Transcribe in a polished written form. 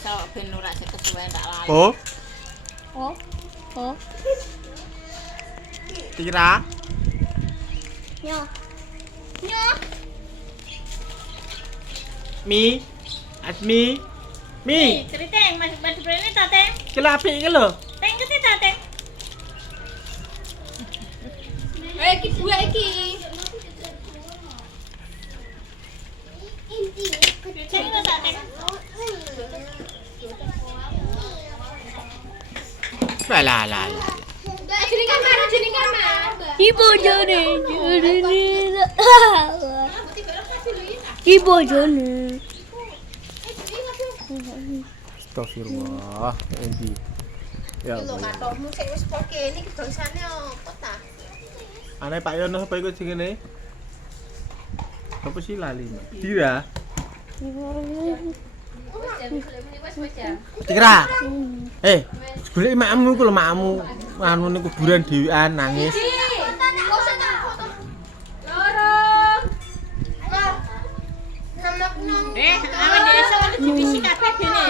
Masa ben ora sik kesuwen tak lali. Oh, Oh. Oh. Tira. Nyo. Nyo. Mi. Asmi. Mi. Kriteng Mas Brene ta, Teng? Ki lho apik iki lho. Teng kete ta, Teng? Iki dua iki. Teng ta, Teng? Lah. Jeneng kamar. Ibu jone. Ibu jone. Astagfirullah. Endi. Ya Lho Allah. katokmu sing wis poke iki dosane apa ta? Ane Pak Yono apa iku sing ngene? Apa sih lali? Tira. Tira. Golek makmu iku lho makmu. Anu ning kuburan dhewean nangis. Awan desa wis divisi kabeh bene.